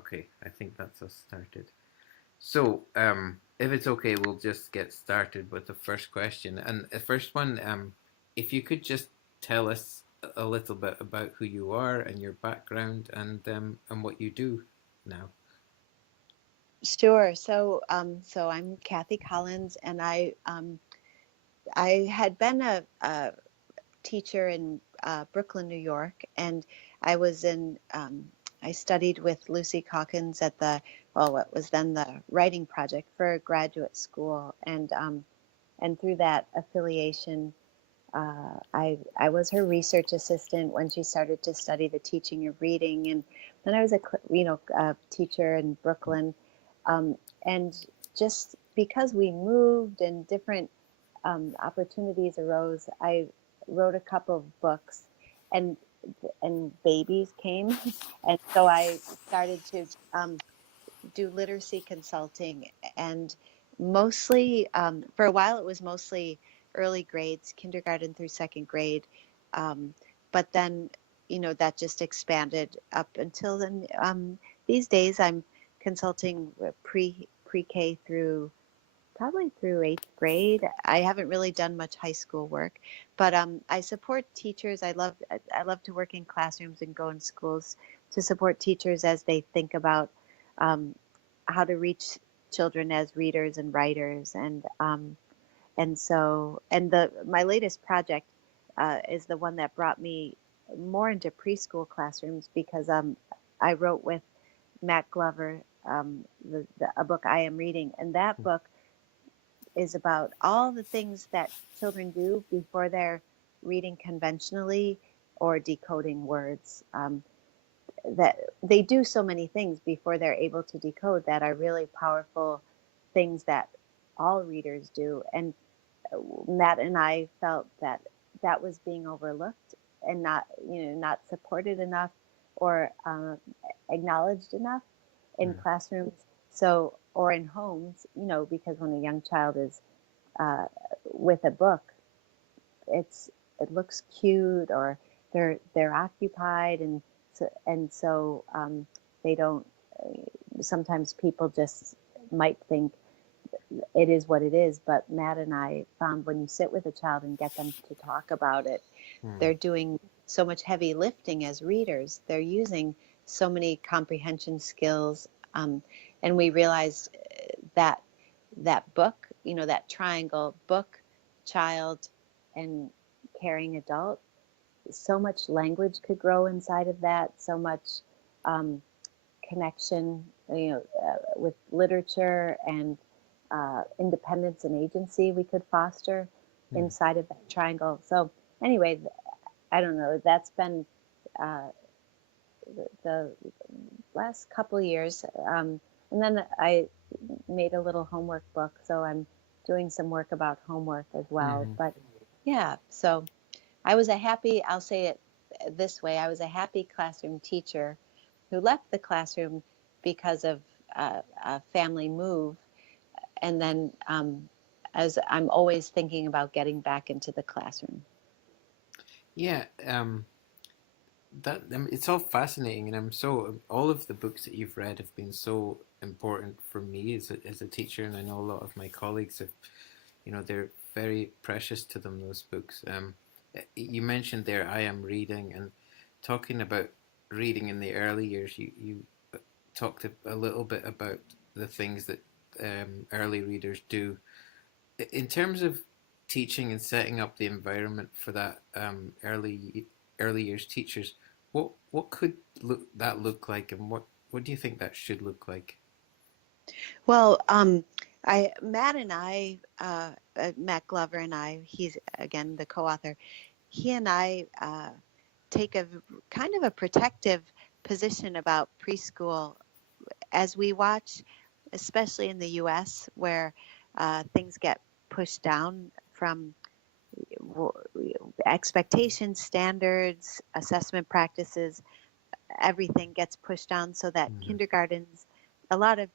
Okay, I think that's us started. So, if it's okay, we'll just get started with the first question. And the first one, if you could just tell us a little bit about who you are and your background and what you do now. Sure. So I'm Kathy Collins, and I had been a teacher in Brooklyn, New York, and I was in. I studied with Lucy Calkins at what was then the Writing Project for graduate school, and through that affiliation, I was her research assistant when she started to study the teaching of reading, and then I was a teacher in Brooklyn, and just because we moved and different opportunities arose, I wrote a couple of books, and babies came, and so I started to do literacy consulting, and mostly for a while it was mostly early grades, kindergarten through second grade, um, but then that just expanded up until then. These days I'm consulting pre-K through probably through eighth grade. I haven't really done much high school work, but I support teachers. I love to work in classrooms and go in schools to support teachers as they think about um, how to reach children as readers and writers, and the my latest project is the one that brought me more into preschool classrooms because I wrote with Matt Glover a book I am reading, and that book is about all the things that children do before they're reading conventionally or decoding words. That they do so many things before they're able to decode that are really powerful things that all readers do. And Matt and I felt that that was being overlooked and not supported enough or acknowledged enough in Mm. classrooms. So, or in homes, because when a young child is uh, with a book, it looks cute, or they're occupied, and so they don't. Sometimes people just might think it is what it is, but Matt and I found when you sit with a child and get them to talk about it, Mm. they're doing so much heavy lifting as readers. They're using so many comprehension skills, and we realized that that book, that triangle, book, child, and caring adult, so much language could grow inside of that, so much um, connection, with literature, and independence and agency we could foster Mm. inside of that triangle. So anyway, I don't know. That's been uh, the last couple of years, and then I made a little homework book, so I'm doing some work about homework as well. Mm-hmm. But yeah, so I'll say it this way, I was a happy classroom teacher who left the classroom because of a family move. And then as I'm always thinking about getting back into the classroom. Yeah, that it's all fascinating, and I'm so all of the books that you've read have been so important for me as a teacher, and I know a lot of my colleagues have, they're very precious to them, those books. You mentioned there I am reading, and talking about reading in the early years. You talked a little bit about the things that early readers do in terms of teaching and setting up the environment for that early years teachers. What could that look like, and what do you think that should look like? Well, Matt and Matt Glover and I, he's again the co-author. He and I take a kind of a protective position about preschool as we watch, especially in the U.S., where things get pushed down from expectations, standards, assessment practices. Everything gets pushed down so that Mm-hmm. kindergartens, a lot of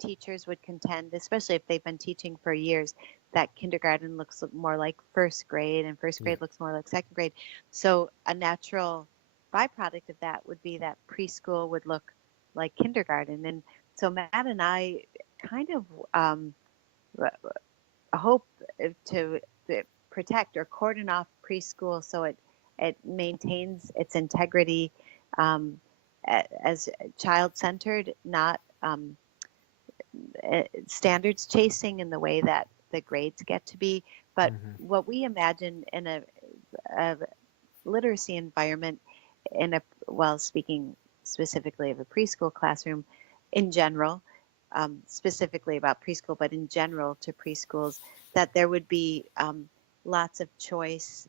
teachers would contend, especially if they've been teaching for years, that kindergarten looks more like first grade and first Yeah. grade looks more like second grade. So a natural byproduct of that would be that preschool would look like kindergarten. And so Matt and I kind of um, hope to protect or cordon off preschool so it maintains its integrity um, as child centered, not standards chasing in the way that the grades get to be. But Hmm. what we imagine in a literacy environment, in a well, speaking specifically of a preschool classroom, in general, specifically about preschool, but in general to preschools, that there would be lots of choice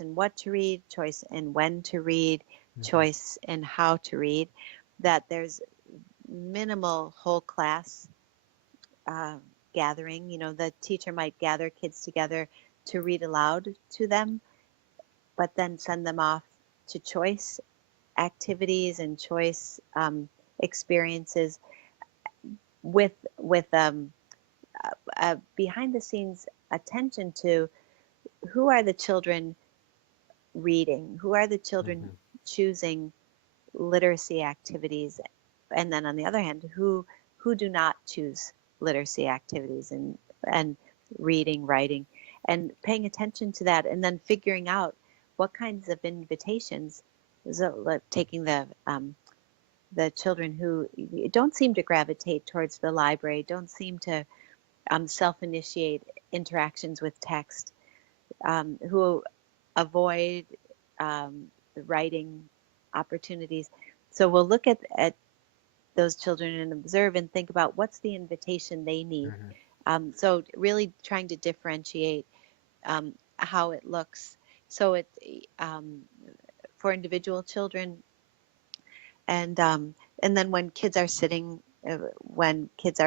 in what to read, choice in when to read, Hmm. choice in how to read, that there's minimal whole class uh, gathering. You know, the teacher might gather kids together to read aloud to them, but then send them off to choice activities and choice experiences with behind the scenes attention to who are the children reading, who are the children Hmm. choosing literacy activities, and then on the other hand, who do not choose literacy activities and reading, writing, and paying attention to that, and then figuring out what kinds of invitations. So, like taking the children who don't seem to gravitate towards the library, don't seem to self-initiate interactions with text, who avoid the writing opportunities. So we'll look at those children and observe and think about what's the invitation they need. Hmm. So really trying to differentiate how it looks. So it um, for individual children, and then when kids are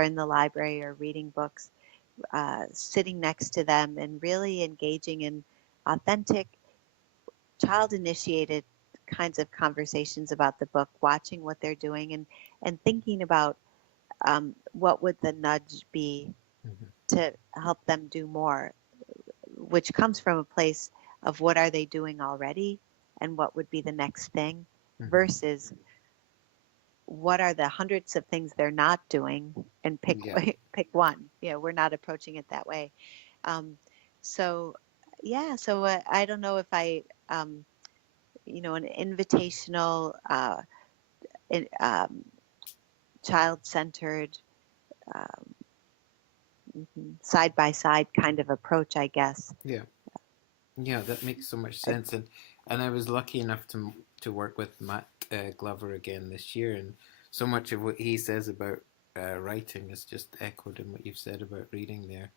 in the library or reading books, sitting next to them and really engaging in authentic child initiated kinds of conversations about the book, watching what they're doing and thinking about what would the nudge be Hmm. to help them do more, which comes from a place of what are they doing already and what would be the next thing Hmm. versus what are the hundreds of things they're not doing and pick Yeah. pick one. You know, we're not approaching it that way. Um, so yeah, so I don't know if um, an invitational, in, child-centered, um, side-by-side kind of approach, I guess. Yeah. Yeah, that makes so much sense. And I was lucky enough to work with Matt Glover again this year, and so much of what he says about writing is just echoed in what you've said about reading there.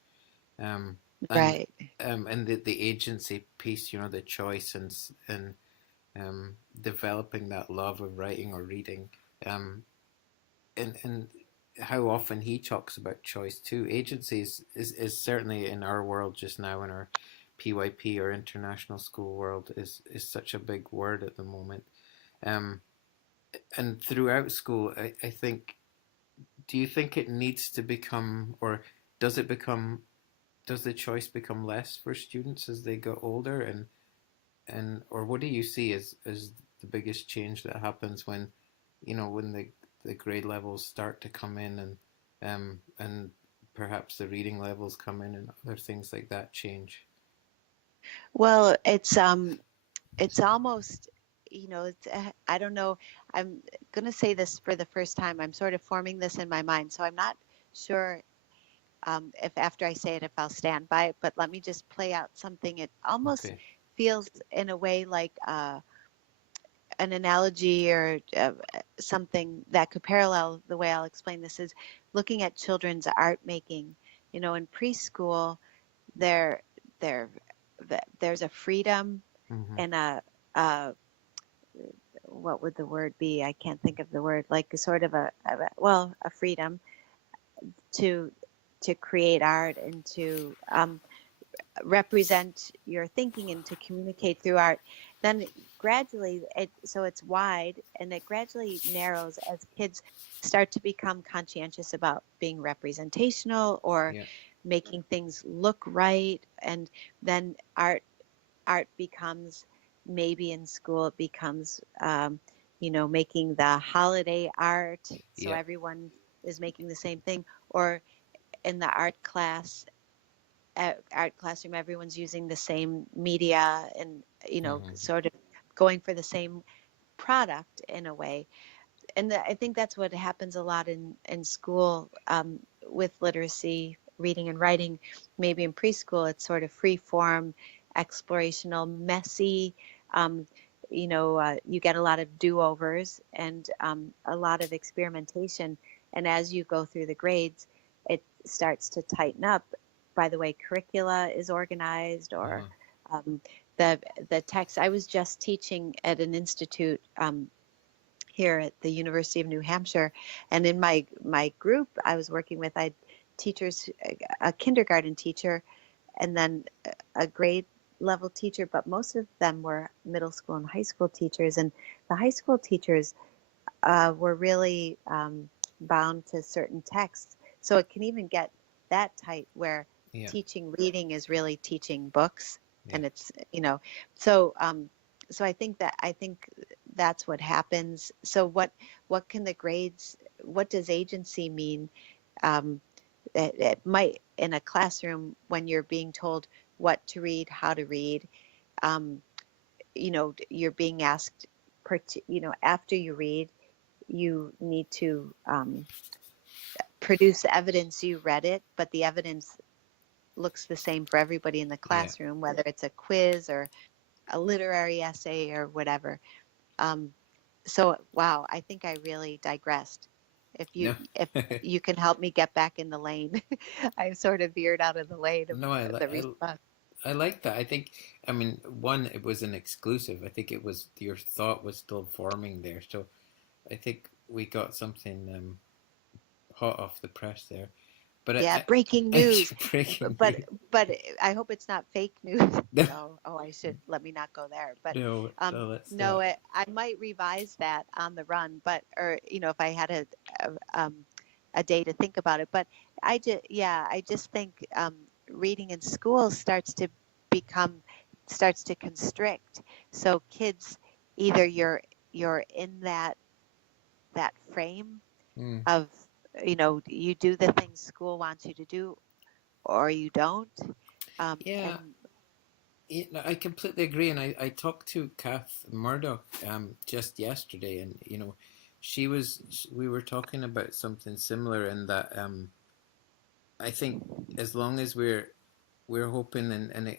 Um, and Right. and the agency piece, the choice and developing that love of writing or reading. Um, and how often he talks about choice too. Agency is certainly in our world just now, in our PYP or international school world, is such a big word at the moment. Um, and throughout school, I think, do you think it needs to become, or does it become, does the choice become less for students as they get older? And or what do you see as the biggest change that happens when, when the grade levels start to come in, and perhaps the reading levels come in and other things like that change? Well, it's almost, I don't know. I'm going to say this for the first time. I'm sort of forming this in my mind, so I'm not sure if after I say it, if I'll stand by it. But let me just play out something. It almost Okay. feels in a way like an analogy or something that could parallel the way I'll explain this is looking at children's art making. You know, in preschool, there there there's a freedom Mm-hmm. and a what would the word be? I can't think of the word. Like a sort of a freedom to create art and to represent your thinking and to communicate through art. Then gradually, so it's wide and it gradually narrows as kids start to become conscientious about being representational or Yeah. making things look right, and then art becomes, maybe in school it becomes making the holiday art, so Yeah. everyone is making the same thing, or in the art classroom, everyone's using the same media and, Hmm. sort of going for the same product in a way. And I think that's what happens a lot in school, with literacy, reading and writing. Maybe in preschool, it's sort of free form, explorational, messy. Um, you get a lot of do overs and a lot of experimentation. And as you go through the grades, it starts to tighten up by the way curricula is organized, or Hmm. um, the the text. I was just teaching at an institute, here at the University of New Hampshire. And in my group I was working with, I had teachers, a kindergarten teacher, and then a grade level teacher, but most of them were middle school and high school teachers. And the high school teachers were really bound to certain texts. So it can even get that tight where Yeah. teaching reading is really teaching books, Yeah. and it's so so I think that's what happens. So what can the grades? What does agency mean? Um, it might in a classroom when you're being told what to read, how to read. Um, you're being asked, after you read, you need to produce evidence you read it, but the evidence looks the same for everybody in the Yeah. classroom, whether it's a quiz or a literary essay or whatever. Um, so, wow, I think I really digressed. No. If you can help me get back in the lane, I've sort of veered out of the lane of No, the response. I like that. I think, I mean, one, it was an exclusive. I think it was your thought was still forming there. So I think we got something hot off the press there. But Yeah, breaking news. breaking But news. but I hope it's not fake news. No, Oh, I should let me not go there. But no, no, let's no, not. I might revise that on the run. But or if I had a day to think about it. But I just think reading in school become starts to constrict. So kids, either you're in that frame Mm. of you do the things school wants you to do, or you don't. And Yeah, yeah, no, I completely agree. And I talked to Kath Murdoch just yesterday, and we were talking about something similar in that I think as long as we're hoping and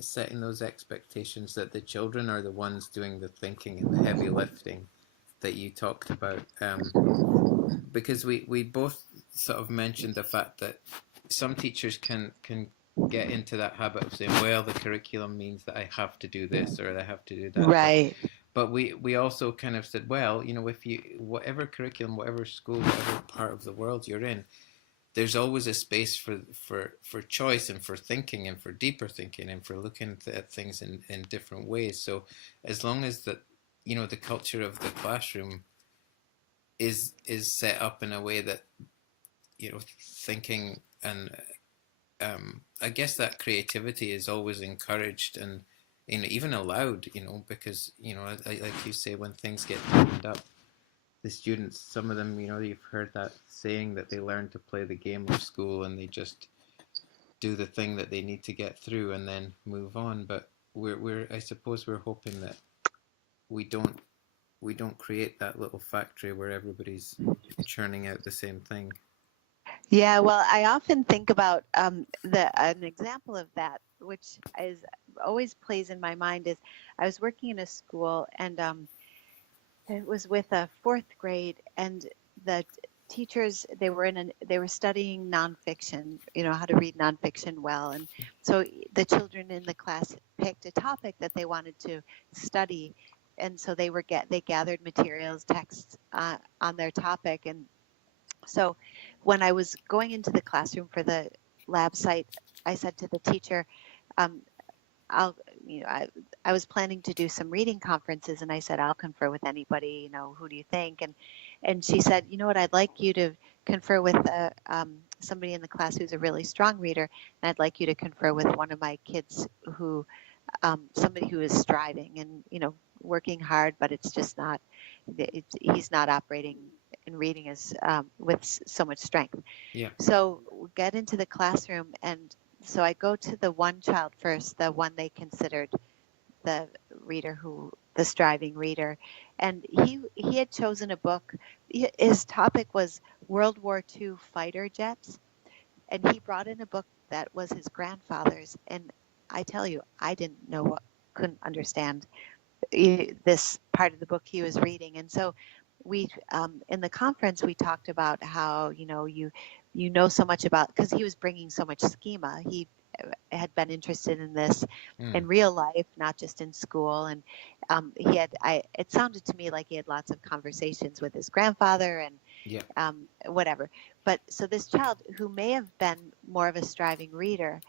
setting those expectations that the children are the ones doing the thinking and the heavy lifting that you talked about, because we both sort of mentioned the fact that some teachers can get into that habit of saying, well, the curriculum means that I have to do this or I have to do that, right. but we also kind of said, well, if you, whatever curriculum, whatever school, whatever part of the world you're in, there's always a space for choice and for thinking and for deeper thinking and for looking at things in different ways. So as long as that, the culture of the classroom is set up in a way that, thinking and I guess that creativity is always encouraged and, even allowed, because, like you say, when things get tightened up, the students, some of them, you've heard that saying that they learn to play the game of school and they just do the thing that they need to get through and then move on. But we're I suppose we're hoping that we don't we don't create that little factory where everybody's churning out the same thing. Yeah, well, I often think about the an example of that, which is always plays in my mind, is I was working in a school, and it was with a fourth grade, and the teachers, they were studying nonfiction, how to read nonfiction well. And so the children in the class picked a topic that they wanted to study, and so they gathered materials, texts on their topic. And so when I was going into the classroom for the lab site, I said to the teacher, um, I'll, I was planning to do some reading conferences, and I said, I'll confer with anybody, who do you think? And she said, you know what, I'd like you to confer with somebody in the class who's a really strong reader, and I'd like you to confer with one of my kids who somebody who is striving and working hard, but it's just not. He's not operating and reading as with so much strength. Yeah. So we get into the classroom, and so I go to the one child first, the one they considered the the striving reader, and he had chosen a book. His topic was World War II fighter jets, and he brought in a book that was his grandfather's. And I tell you, I didn't know what, couldn't understand this part of the book he was reading. And so we in the conference we talked about how you know so much about, because he was bringing so much schema. He had been interested in this Mm. in real life, not just in school. And it sounded to me like he had lots of conversations with his grandfather and Yeah. whatever. But so this child, who may have been more of a striving reader,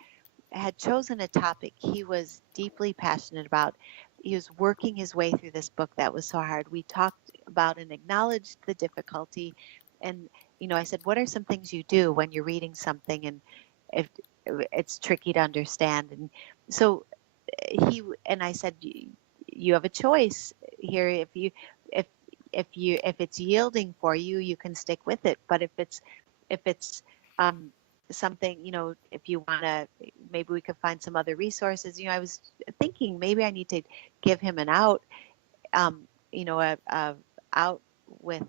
had chosen a topic he was deeply passionate about. He was working his way through this book that was so hard. We talked about and acknowledged the difficulty. And, I said, what are some things you do when you're reading something and if it's tricky to understand? And so I said, you have a choice here. If, if it's yielding for you, you can stick with it. But if it's um, something, if you want to, maybe we could find some other resources. I was thinking maybe I need to give him an out, a out with,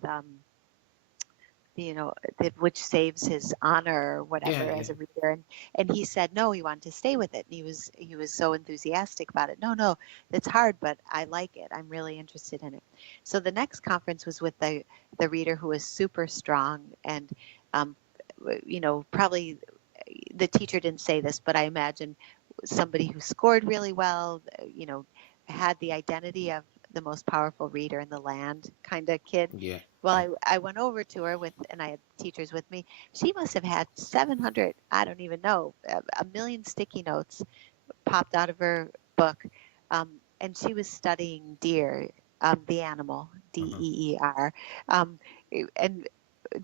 which saves his honor or Yeah. whatever Yeah. as a reader. And he said no, he wanted to stay with it. And he was so enthusiastic about it. No, it's hard, but I like it. I'm really interested in it. So the next conference was with the reader who was super strong, and um, probably the teacher didn't say this, but I imagine somebody who scored really well, had the identity of the most powerful reader in the land kind of kid. Yeah. Well, I went over to her and I had teachers with me. She must have had 700, I don't even know, a million sticky notes popped out of her book. And she was studying deer, the animal, Uh-huh. Deer. Um, and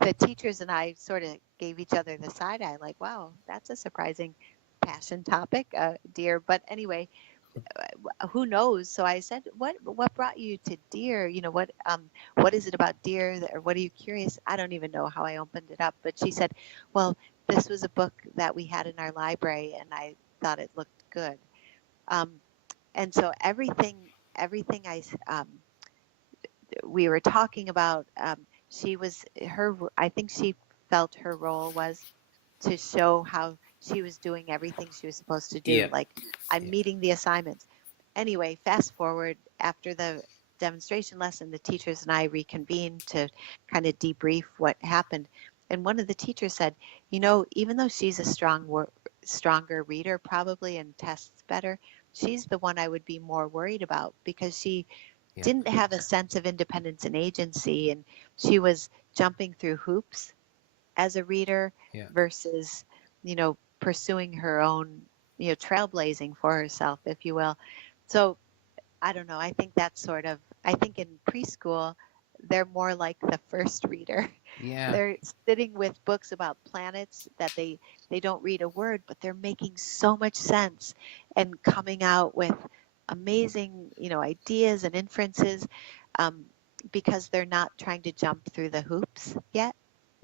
the teachers and I sort of gave each other the side eye, like, wow, that's a surprising passion topic, deer. But anyway, who knows? So I said, what brought you to deer? What is it about deer or what are you curious? I don't even know how I opened it up, but she said, well, this was a book that we had in our library and I thought it looked good. Um, and so everything we were talking about, I think she felt her role was to show how she was doing everything she was supposed to do. Yeah. Like, I'm Yeah. meeting the assignments. Anyway, fast forward, after the demonstration lesson, the teachers and I reconvened to kind of debrief what happened. And one of the teachers said, even though she's a stronger reader probably and tests better, she's the one I would be more worried about because she Yeah. didn't have a sense of independence and agency, and she was jumping through hoops as a reader Yeah. versus, pursuing her own, trailblazing for herself, if you will. So I don't know. I think in preschool, they're more like the first reader. Yeah. They're sitting with books about planets that they don't read a word, but they're making so much sense and coming out with amazing, ideas and inferences, um, because they're not trying to jump through the hoops yet.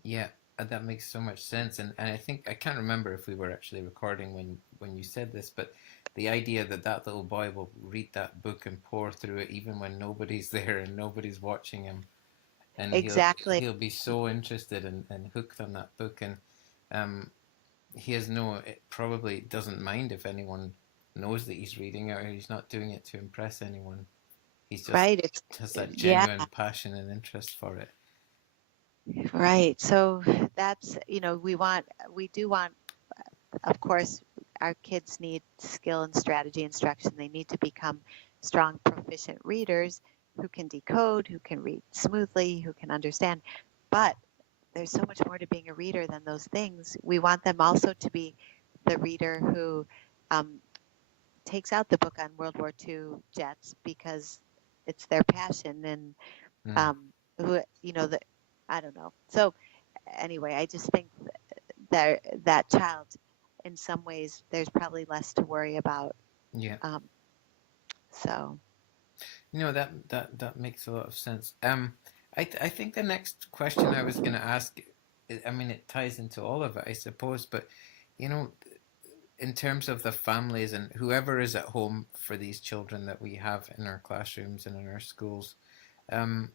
Yeah, that makes so much sense, and I think I can't remember if we were actually recording when you said this, but the idea that that little boy will read that book and pour through it even when nobody's there and nobody's watching him, and Exactly. he'll be so interested and hooked on that book, and um, he has no, it probably doesn't mind if anyone knows that he's reading it or he's not doing it to impress anyone. He's just Right. has that Yeah. genuine passion and interest for it. Right. So that's, we do want, of course, our kids need skill and strategy instruction. They need to become strong, proficient readers who can decode, who can read smoothly, who can understand. But there's so much more to being a reader than those things. We want them also to be the reader who um, takes out the book on World War II jets because it's their passion, and Mm. um, who, that I don't know. So anyway, I just think that child, in some ways, there's probably less to worry about, Yeah. um, So, That makes a lot of sense. I think the next question I was going to ask, I mean, it ties into all of it, I suppose. But you know, in terms of the families and whoever is at home for these children that we have in our classrooms and in our schools, um,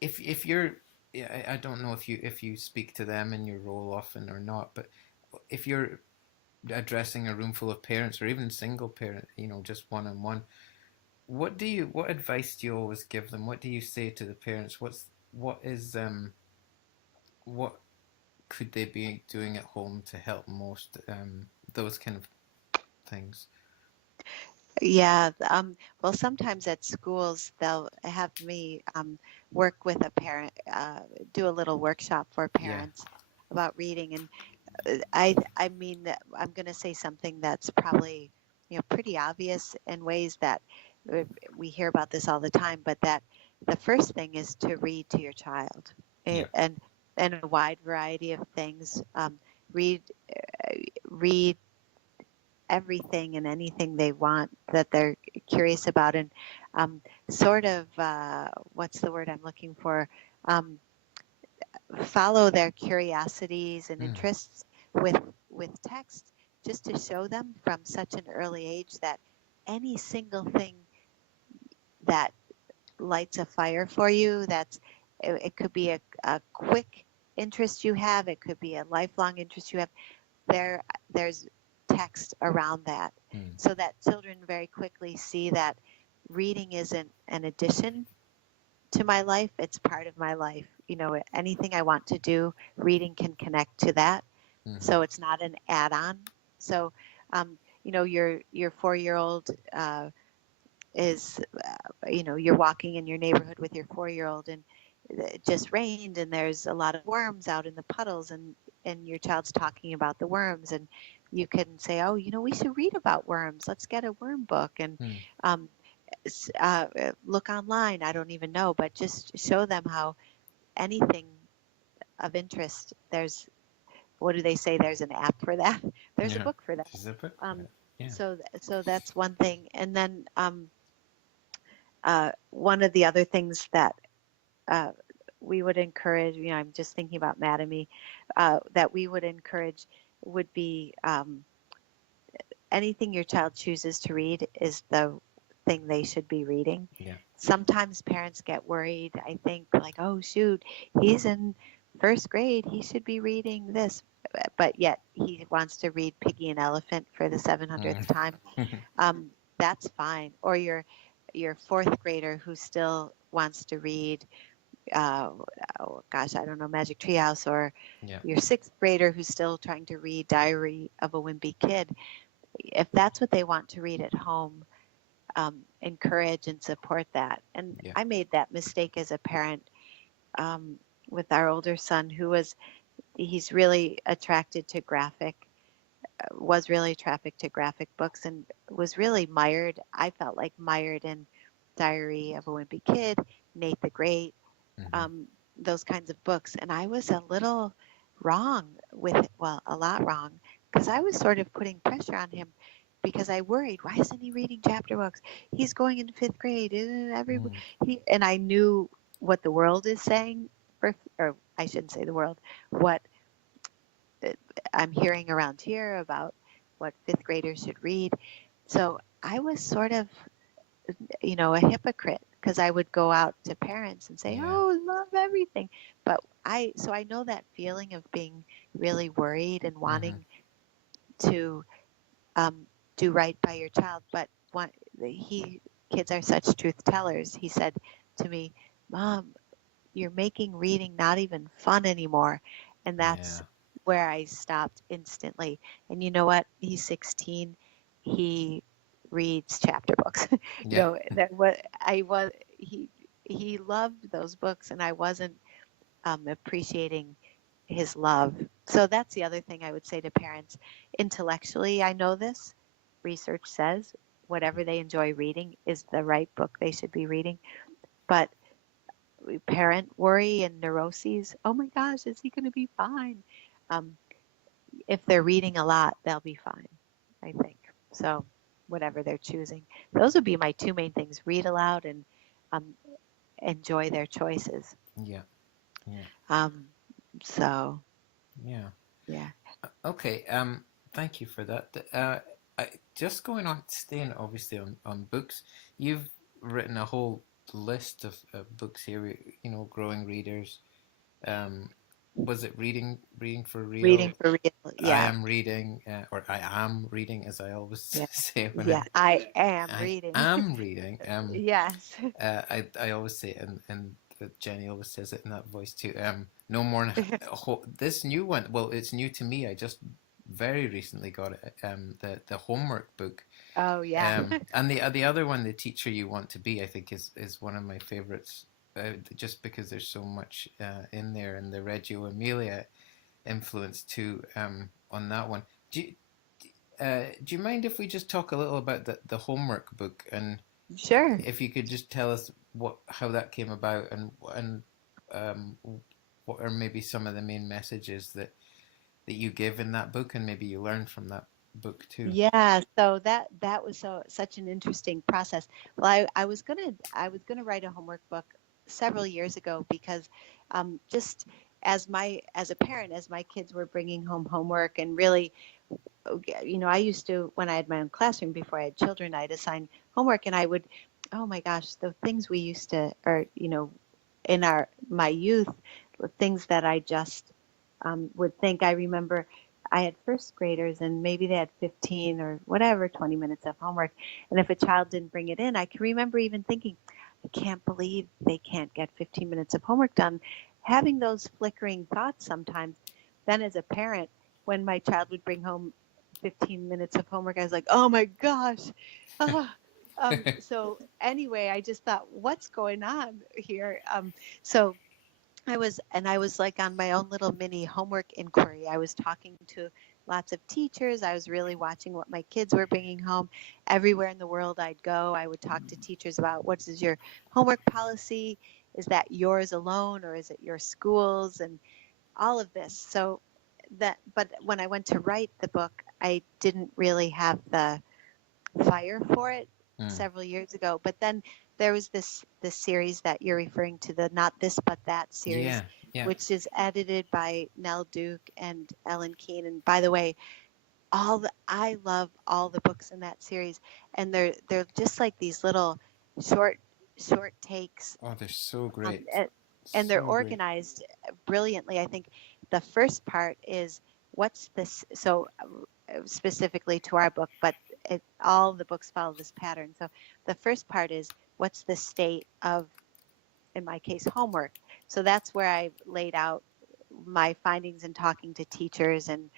if you're, yeah, I don't know if you speak to them in your role often or not, but if you're addressing a room full of parents or even single parent, just one on one, what advice do you always give them? What do you say to the parents? What is what could they be doing at home to help most, those kind of things? yeah, well, sometimes at schools they'll have me work with a parent, do a little workshop for Yeah. parents about reading. And I mean, I'm going to say something that's probably, pretty obvious in ways that uh, we hear about this all the time, but that the first thing is to read to your child. Yeah. And a wide variety of things. Read uh, read everything and anything they want that they're curious about, and um, sort of what's the word I'm looking for? Um, Follow their curiosities and Mm. interests with text, just to show them from such an early age that any single thing that lights a fire for you, it could be a quick interest you have, it could be a lifelong interest you have, there's text around that, Mm. so that children very quickly see that reading isn't an addition to my life, it's part of my life. Anything I want to do, reading can connect to that. Mm-hmm. So it's not an add-on. So, your 4-year-old is, you're walking in your neighborhood with your 4-year-old, and it just rained, and there's a lot of worms out in the puddles, and your child's talking about the worms, and you can say, oh, we should read about worms. Let's get a worm book, and Mm. um, look online. I don't even know, but just show them how anything of interest, there's, what do they say? There's an app for that. There's a Yeah. book for that. There's a book for Um, it. Yeah. so that's one thing. And then one of the other things that uh, we would encourage, I'm just thinking about Madame, that we would encourage would be anything your child chooses to read is the thing they should be reading. Yeah. Sometimes parents get worried. I think, like, oh, shoot, he's in first grade. He should be reading this. But yet he wants to read Piggy and Elephant for the 700th Mm. time. Um, that's fine. Or your fourth grader who still wants to read, uh, oh gosh, I don't know, Magic Treehouse, or Yeah. your sixth grader who's still trying to read Diary of a Wimpy Kid. If that's what they want to read at home, encourage and support that. And Yeah. I made that mistake as a parent, um, with our older son, he's really attracted to was really attracted to graphic books, and was really mired. I felt like mired in Diary of a Wimpy Kid, Nate the Great, Mm-hmm. um, those kinds of books. And I was a little wrong with it, well, a lot wrong, because I was sort of putting pressure on him, because I worried, why isn't he reading chapter books? He's going into fifth grade. Mm. And I knew what the world is saying, or I shouldn't say the world, what uh, I'm hearing around here about what fifth graders should read. So I was sort of, a hypocrite, because I would go out to parents and say, Yeah. "Oh, love everything," but I know that feeling of being really worried and Mm-hmm. wanting to um, do right by your child. But kids are such truth tellers. He said to me, "Mom, you're making reading not even fun anymore," and that's Yeah. where I stopped instantly. And you know what? He's 16. He reads chapter books. Yeah. That what I was. He loved those books, and I wasn't appreciating his love. So that's the other thing I would say to parents. Intellectually, I know this. Research says whatever they enjoy reading is the right book they should be reading. But parent worry and neuroses, oh my gosh, is he going to be fine? Um, if they're reading a lot, they'll be fine, I think. So, whatever they're choosing. Those would be my two main things: read aloud and um, enjoy their choices. Yeah. Yeah. Um, so Yeah. yeah, Okay. Thank you for that. Just going on, staying obviously on books. You've written a whole list of books here. You know, growing readers. Um, was it reading for real? reading for real. I Yeah, am reading, or I am reading, as I always yeah, say when yeah. I am I reading. am reading. Yes. I always say it, and Jenny always says it in that voice too. No more. This new one. Well, it's new to me. I just very recently got it. The homework book. Oh yeah. And the other one, The Teacher You Want to Be, I think is one of my favorites. Just because there's so much in there, and the Reggio Emilia influence too. On that one. Do you mind if we just talk a little about the homework book, and Sure. if you could just tell us how that came about, and um, what are maybe some of the main messages that you give in that book, and maybe you learned from that book too. Yeah, so that was such an interesting process. Well, I was gonna write a homework book several years ago because just as a parent, as my kids were bringing home homework and really, I used to, when I had my own classroom before I had children, I'd assign homework and I would, oh my gosh, the things we used to, or in our my youth, the things that I just would think. I remember I had first graders and maybe they had 15 or whatever, 20 minutes of homework. And if a child didn't bring it in, I can remember even thinking, I can't believe they can't get 15 minutes of homework done. Having those flickering thoughts sometimes. Then as a parent, when my child would bring home 15 minutes of homework, I was like, oh my gosh. Ah. So anyway, I just thought, what's going on here? So I was like on my own little mini homework inquiry. I was talking to lots of teachers. I was really watching what my kids were bringing home. Everywhere in the world I'd go, I would talk to teachers about what is your homework policy? Is that yours alone or is it your school's? And all of this. But when I went to write the book, I didn't really have the fire for it Mm. several years ago. But then there was this series that you're referring to, the Not This But That series, Yeah, yeah. which is edited by Nell Duke and Ellen Keene. And by the way, I love all the books in that series, and they're just like these little short short takes, Oh, they're so um, great, and, and they're so great. organized brilliantly. I think the first part is what's this so specifically to our book, but all the books follow this pattern. So the first part is what's the state of, in my case, homework. So that's where I laid out my findings in talking to teachers and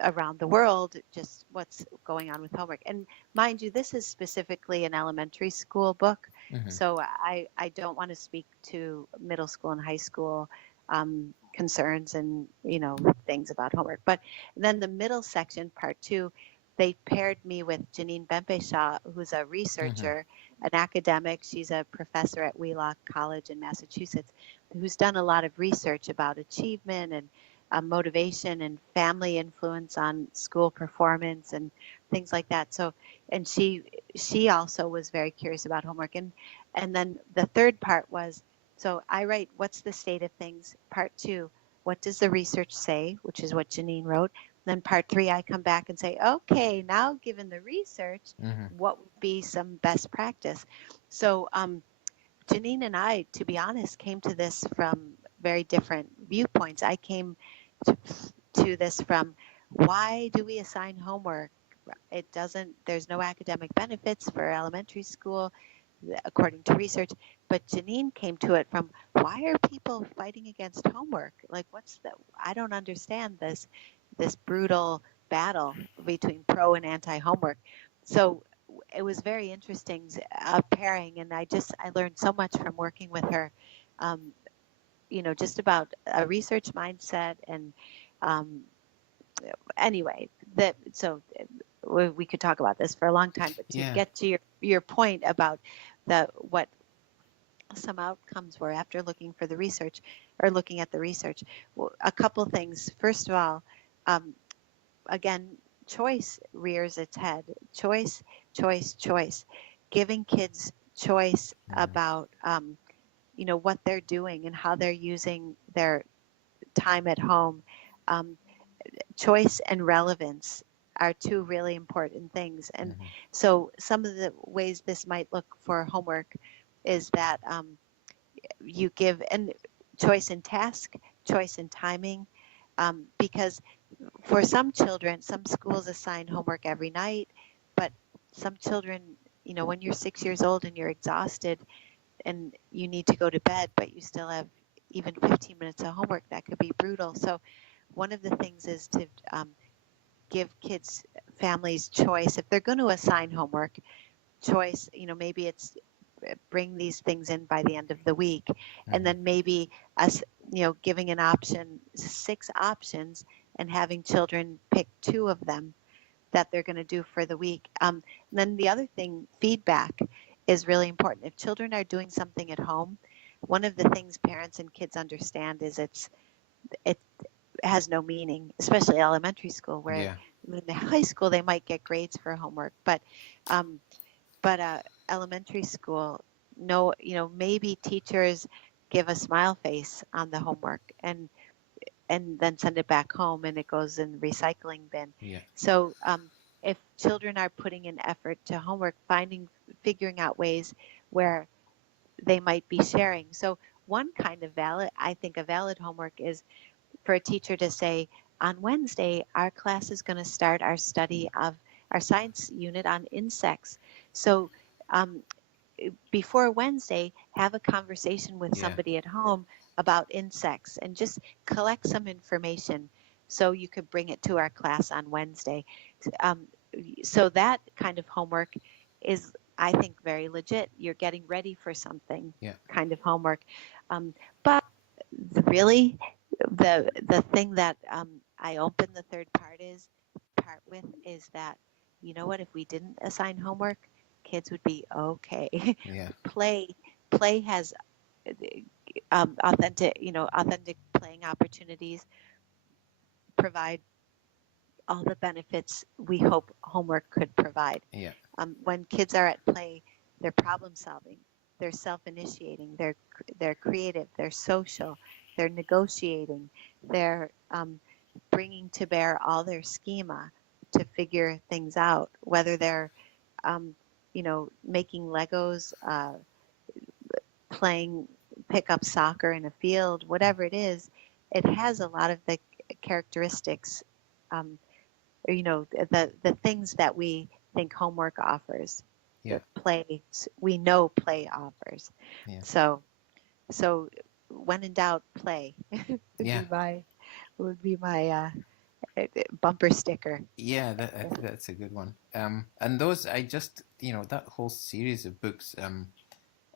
around the world, just what's going on with homework. And mind you, this is specifically an elementary school book, Hmm. so I don't want to speak to middle school and high school concerns and things about homework. But then the middle section, part two, they paired me with Janine Bempeshaw, who's a Hmm. researcher, an academic. She's a professor at Wheelock College in Massachusetts, who's done a lot of research about achievement and motivation and family influence on school performance and things like that. So, and she also was very curious about homework. And then the third part was, so I write, what's the state of things? Part two, what does the research say? Which is what Janine wrote. Then part three, I come back and say, okay, now given the research, Hmm. what would be some best practice? So Janine and I, to be honest, came to this from very different viewpoints. I came to, to this from, why do we assign homework? It doesn't, there's no academic benefits for elementary school, according to research. But Janine came to it from, why are people fighting against homework? Like, I don't understand this brutal battle between pro and anti homework. So it was very interesting pairing, and I learned so much from working with her. Um, just about a research mindset and um, anyway, that so we could talk about this for a long time, but to Yeah. get to your point about what some outcomes were after looking for the research or looking at the research, well, a couple things. First of all, um, again, choice rears its head. choice, giving kids choice Mm-hmm. about, what they're doing and how they're using their time at home. Um, Choice and relevance are two really important things. And Mm-hmm. so some of the ways this might look for homework is that you give and choice in task, choice in timing, because for some children, some schools assign homework every night, but some children, when you're 6 years old and you're exhausted and you need to go to bed, but you still have even 15 minutes of homework, that could be brutal. So one of the things is to give kids, families choice. If they're going to assign homework, choice, maybe it's bring these things in by the end of the week. And Mm-hmm. then maybe us, giving an option, 6 options, and having children pick 2 of them that they're going to do for the week. And then the other thing, feedback is really important. If children are doing something at home, one of the things parents and kids understand is it has no meaning, especially elementary school, where Yeah. in the high school they might get grades for homework, um, but elementary school, no, maybe teachers give a smile face on the homework and then send it back home and it goes in the recycling bin. Yeah. So if children are putting in effort to homework, figuring out ways where they might be sharing. So one kind of I think a valid homework is for a teacher to say, on Wednesday, our class is going to start our study of our science unit on insects. So um, before Wednesday, have a conversation with Yeah. somebody at home about insects and just collect some information so you could bring it to our class on Wednesday. Um, so that kind of homework is, I think, very legit. You're getting ready for something Yeah. kind of homework. But really, the thing that I open the third part with is that, you know what, if we didn't assign homework, kids would be okay. Yeah. play Play has authentic playing opportunities provide all the benefits we hope homework could provide. Yeah. When kids are at play, they're problem solving, they're self-initiating, they're creative, they're social, they're negotiating, they're bringing to bear all their schema to figure things out, whether they're um, making Legos, playing pickup soccer in a field, whatever it is. It has a lot of the characteristics, um, the things that we think homework offers. Yeah. The play we know play offers. Yeah. So so when in doubt, play would Yeah. be my bumper sticker. Yeah, that I think that's a good one. And those I just that whole series of books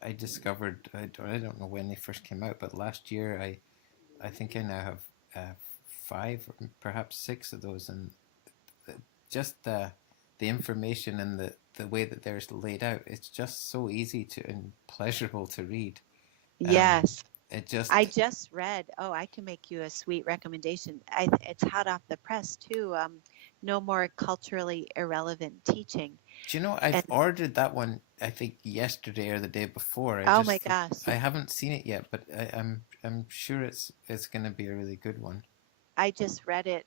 I discovered I don't know when they first came out, but last year I think I now have 5 or perhaps 6 of those, and the, just the information and the way that they're laid out, it's just so easy to and pleasurable to read. Um, Yes. it I just just read, oh, I can make you a sweet recommendation. It's hot off the press too. No More Culturally Irrelevant Teaching. Do you know, And I've ordered that one, I think yesterday or the day before. oh my gosh, I haven't seen it yet, but I'm sure it's going to be a really good one. I just read it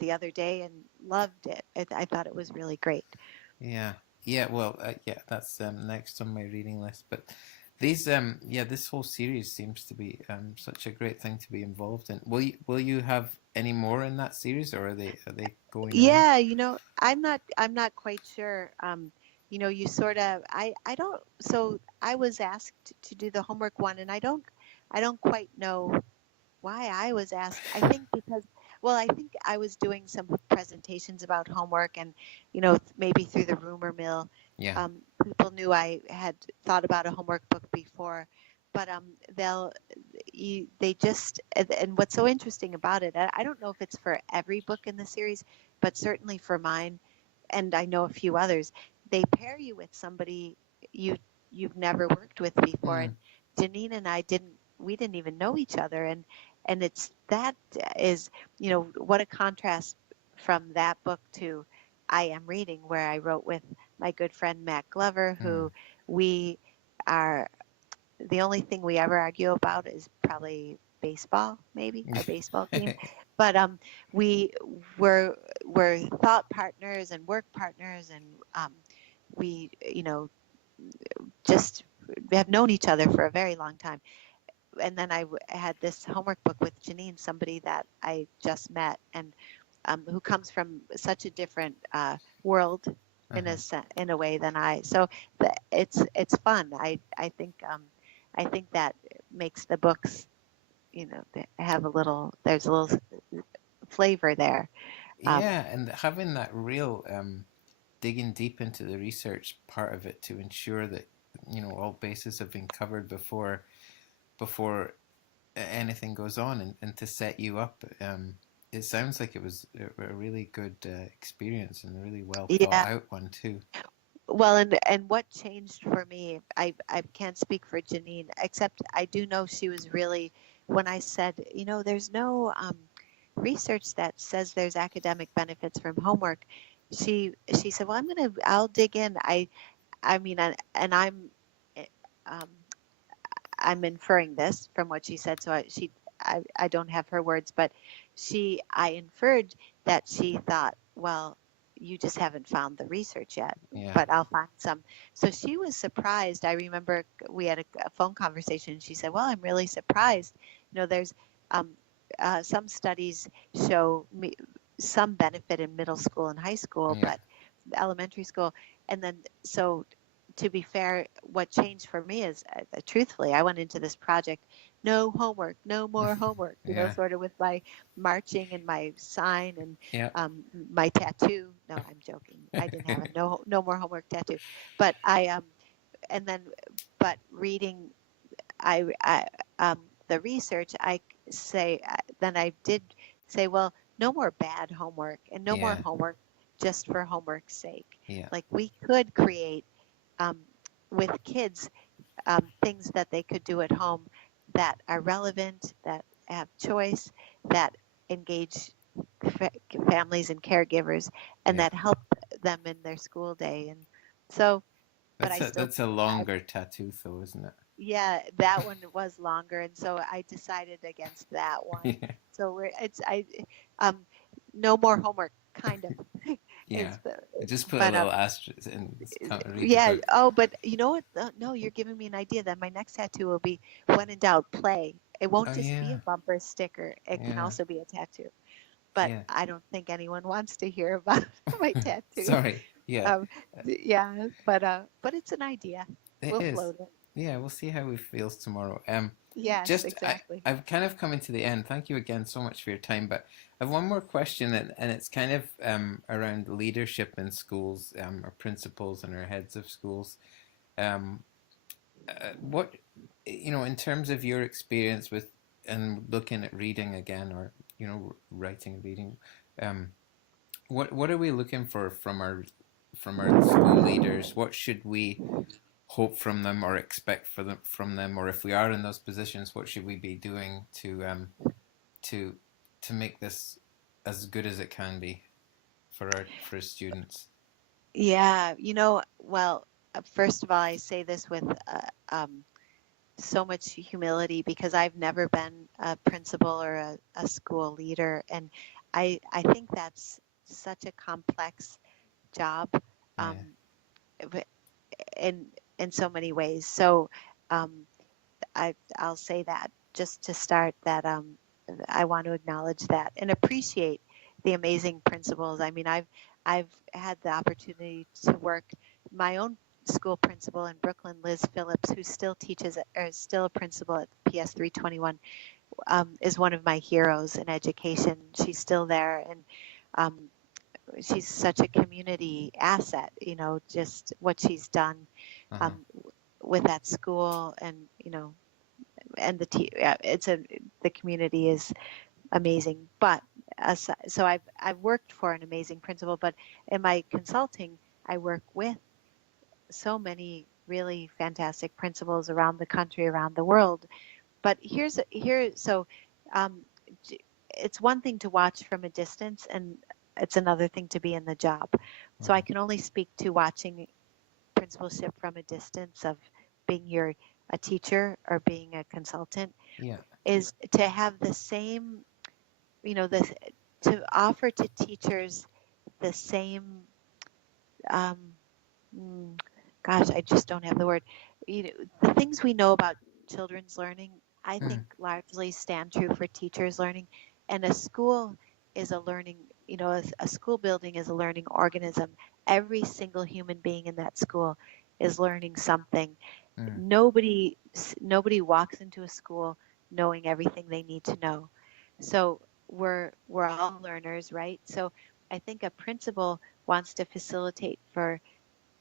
the other day and loved it. I thought it was really great. Yeah, yeah. Well, yeah, that's next on my reading list. But yeah, this whole series seems to be such a great thing to be involved in. Will you have any more in that series, or are they going on? Yeah, I'm not quite sure. You sort of I don't so I was asked to do the homework one and I don't quite know why I was asked. I think because, well, I think I was doing some presentations about homework and, maybe through the rumor mill, Yeah, people knew I had thought about a homework book before, but they just, and what's so interesting about it, I don't know if it's for every book in the series, but certainly for mine, and I know a few others, they pair you with somebody you you've never worked with before. mm, And Janine and I we didn't even know each other, and it's that is, what a contrast from that book to I Am Reading, where I wrote with my good friend Matt Glover, Mm. who we are the only thing we ever argue about is probably baseball, maybe our baseball team. But we were thought partners and work partners, and we, just have known each other for a very long time. And then I had this homework book with Janine, somebody that I just met, and who comes from such a different world Uh-huh. in a way than I. So it's fun. I think that makes the books, have a little. There's a little flavor there. Um, Yeah, and having that real digging deep into the research part of it to ensure that all bases have been covered before anything goes on, and to set you up. It sounds like it was a really good experience and a really well thought yeah. out one too. Well, and what changed for me, I can't speak for Janine, except I do know she was really, when I said, there's no research that says there's academic benefits from homework. She said, well, I'll dig in. I mean, and eh, um, I'm inferring this from what she said, so I don't have her words, but I inferred that she thought, well, you just haven't found the research yet, Yeah, but I'll find some. So she was surprised. I remember we had a phone conversation. And she said, well, I'm really surprised. There's um, some studies show some benefit in middle school and high school, yeah, but elementary school. And then, so to be fair, what changed for me is, truthfully, I went into this project, no homework, no more homework, yeah, sort of with my marching and my sign and yeah. my tattoo. No, I'm joking. I didn't have a no more homework tattoo, but and then, but reading, I the research, then I did say, well, no more bad homework and no more Yeah, homework just for homework's sake. yeah, Like we could create um, with kids things that they could do at home that are relevant, that have choice, that engage fa- families and caregivers, and yeah. that help them in their school day. And so, but I still, That's a I, longer tattoo though, isn't yeah, that one was longer, and so I decided against that one. it? So um, no more homework, kind of, Yeah. is the, I just put a but little asterisk and can't read the yeah. book. Oh, but you know what? No, you're giving me an idea. That my next tattoo will be, when in doubt, play. It won't Oh just be yeah, a bumper sticker. It can yeah, also be a tattoo. But yeah. I don't think anyone wants to hear about my tattoo. Sorry. Yeah, Um, yeah, but it's an idea. it We'll is. float it. Yeah, we'll see how it feels tomorrow. Yes, Just exactly. I've kind of coming to the end. Thank you again so much for your time. But I've one more question, and it's kind of around leadership in schools, our principals and our heads of schools. Um, what in terms of your experience with and looking at reading again, or writing and reading, um, what are we looking for from our school leaders? What should we hope from them or expect from them? Or if we are in those positions, what should we be doing to to make this as good as it can be for students? Yeah, well, first of all, I say this with so much humility because I've never been a principal or a school leader, and I think that's such a complex job, um, Yeah. v- in so many ways. So um, I'll say that just to start, that I want to acknowledge that and appreciate the amazing principals. I mean, I've had the opportunity to work my own school principal in Brooklyn, Liz Phillips, who still teaches or is still a principal at PS 321, is one of my heroes in education. She's still there, and um, she's such a community asset. Just what she's done Uh-huh. um, with that school, and and yeah, the community is amazing. But so I've worked for an amazing principal, but in my consulting, I work with so many really fantastic principals around the country, around the world. But so um, it's one thing to watch from a distance, and it's another thing to be in the job. So I Mhm. can only speak to watching principalship from a distance of being a teacher or being a consultant, Yeah. is to have the same, the to offer to teachers the same, um, mm, gosh, I just don't have the word. You know, the things we know about children's learning, I think Mm. largely stand true for teachers' learning. And a school is a learning, a school building is a learning organism. Every single human being in that school is learning something. Mm. Nobody walks into a school knowing everything they need to know. So we're all learners, right? So I think a principal wants to facilitate for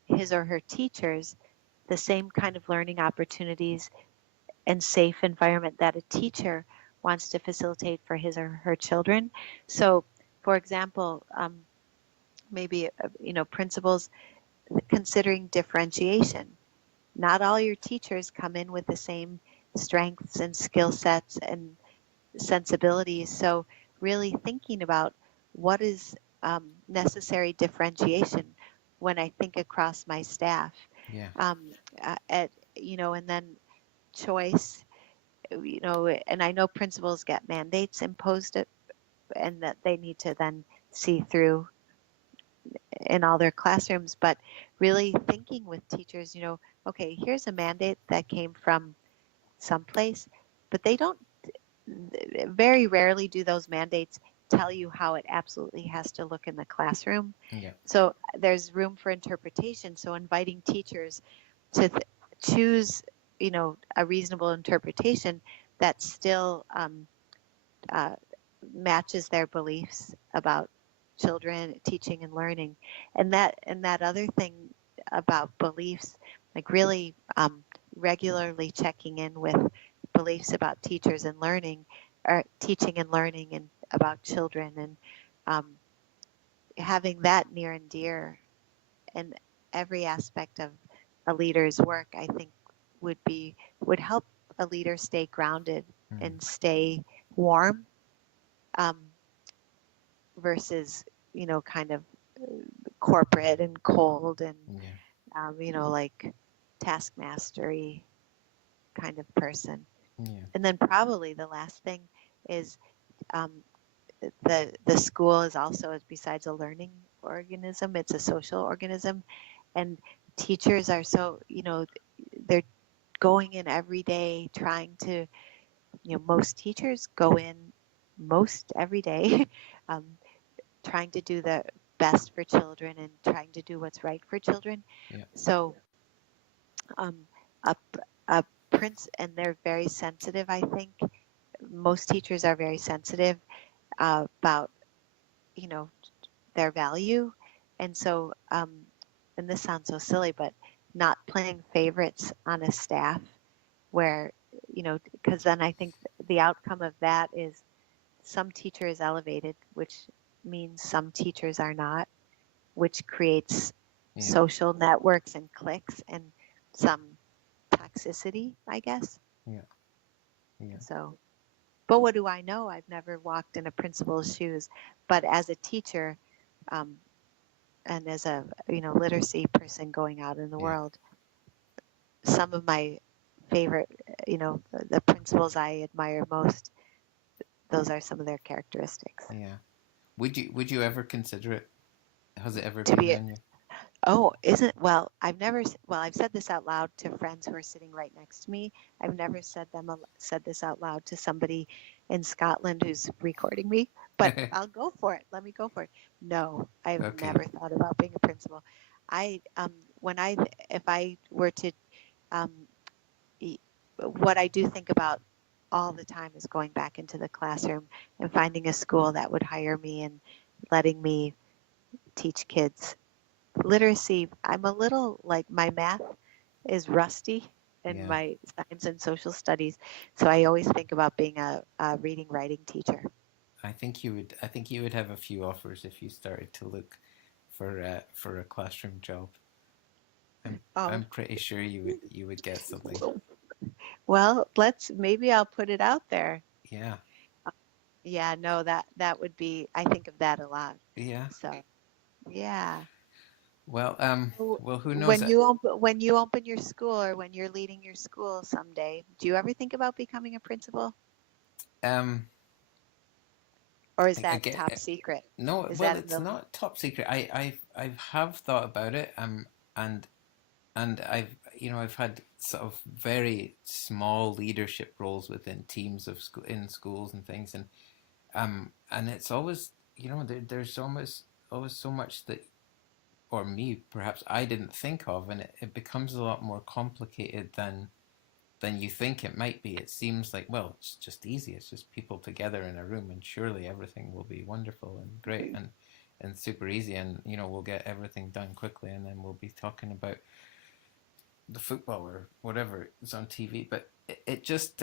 his or her teachers the same kind of learning opportunities and safe environment that a teacher wants to facilitate for his or her children. So, for example, maybe principals considering differentiation. Not all your teachers come in with the same strengths and skill sets and sensibilities. So, really thinking about what is necessary differentiation when I think across my staff, Yeah. um, and then choice, and I know principals get mandates imposed and that they need to then see through in all their classrooms, but really thinking with teachers, okay, here's a mandate that came from someplace, but they don't, very rarely do those mandates tell you how it absolutely has to look in the classroom. Yeah. So there's room for interpretation. So inviting teachers to choose, a reasonable interpretation that still uh, matches their beliefs about children teaching and learning, and that other thing about beliefs, like really regularly checking in with beliefs about teachers and learning, or teaching and learning, and about children, and um, having that near and dear in every aspect of a leader's work, I think would help a leader stay grounded Mm. and stay warm, um, versus kind of corporate and cold and Yeah. like taskmastery kind of person. Yeah. And then probably the last thing is, um, the school is also, besides a learning organism, it's a social organism, and teachers are so, they're going in every day trying to, most teachers go in most every day, um, trying to do the best for children and trying to do what's right for children. Yeah. So um, a, a prince, and they're very sensitive. I think most teachers are very sensitive about you know their value, and so and this sounds so silly, but not playing favorites on a staff where because then I think the outcome of that is some teacher is elevated, which means some teachers are not, which creates Yeah. social networks and cliques and some toxicity, I guess. Yeah. Yeah. So, but what do I know? I've never walked in a principal's shoes, but as a teacher, um, and as a literacy person going out in the Yeah. world, some of my favorite, the principals I admire most, those are some of their characteristics. Yeah. Would you ever consider it? Has it ever To been be on you? Oh, isn't well, I've said this out loud to friends who are sitting right next to me. I've never said this out loud to somebody in Scotland who's recording me, but I'll go for it. Let me go for it. No, I've Okay. never thought about being a principal. I when I if I were to um e- what I do think about all the time is going back into the classroom and finding a school that would hire me and letting me teach kids literacy. I'm a little like, my math is rusty and Yeah. my science and social studies. So I always think about being a reading writing teacher. I think you would have a few offers if you started to look for a classroom job. I'm Oh, I'm pretty sure you would get something. well, maybe I'll put it out there. Yeah. Yeah, no, that would be, I think of that a lot. Yeah. So, yeah. Well, So well, who knows? when you open your school or when you're leading your school someday, do you ever think about becoming a principal? Um, Or is I that top get secret? no. Is Well, that in it's the not top secret. I have thought about it. And I've I've had sort of very small leadership roles within teams of school in schools and things, and it's always there's always so much that, or me perhaps, I didn't think of, and it becomes a lot more complicated than you think it might be. It seems like, well, it's just easy. It's just people together in a room, and surely everything will be wonderful and great and super easy, and we'll get everything done quickly, and then we'll be talking about the football or whatever is on TV. But it just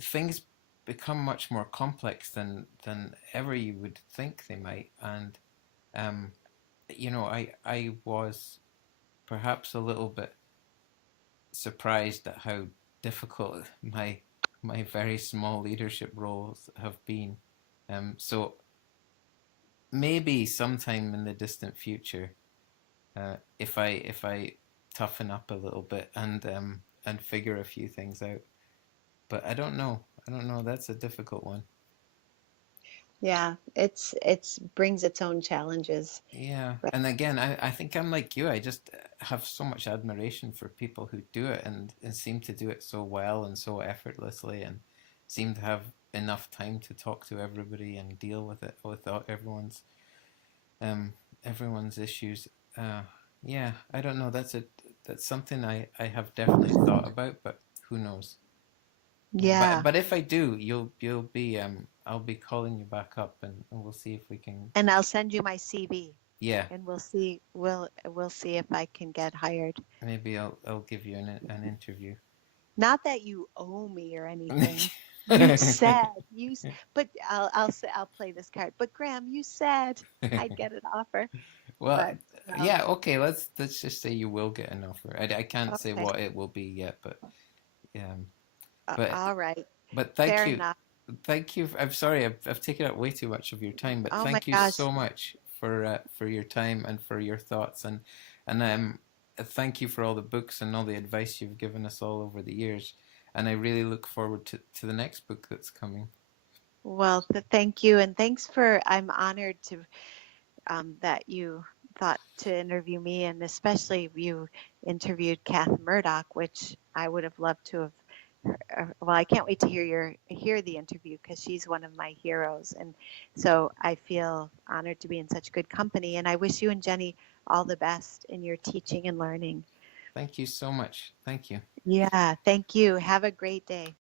things become much more complex than ever you would think they might, and um, I was perhaps a little bit surprised at how difficult my very small leadership roles have been. So maybe sometime in the distant future, if I toughen up a little bit and figure a few things out. But I don't know. I don't know. That's a difficult one. Yeah, it's brings its own challenges. Yeah, Right. and again, I think I'm like you. I just have so much admiration for people who do it and seem to do it so well and so effortlessly, and seem to have enough time to talk to everybody and deal with it without um everyone's issues. Uh, yeah, I don't know. That's something I have definitely thought about, but who knows? Yeah, but Yeah. but if I do, you'll be I'll be calling you back up, and we'll see if we can. And I'll send you my CV Yeah, and we'll see if I can get hired. maybe I'll give you an interview. Not that you owe me or anything. You said but I'll play this card. But Graham, you said I'd get an offer. Well, But yeah, okay. Let's just say you will get an offer. I can't say okay. what it will be yet, um, but All right. but Fair enough. thank you. I'm sorry, I've taken up way too much of your time, but Oh my thank you gosh. so much for your time and for your thoughts, and thank you for all the books and all the advice you've given us all over the years, and I really look forward to the next book that's coming. Well, thank you, and thanks for. I'm honored to that you thought to interview me, and especially you interviewed Kath Murdoch, which I would have loved to have. Well, I can't wait to hear the interview because she's one of my heroes, and so I feel honored to be in such good company. And I wish you and Jenny all the best in your teaching and learning. Thank you so much. Thank you. Yeah, thank you. Have a great day.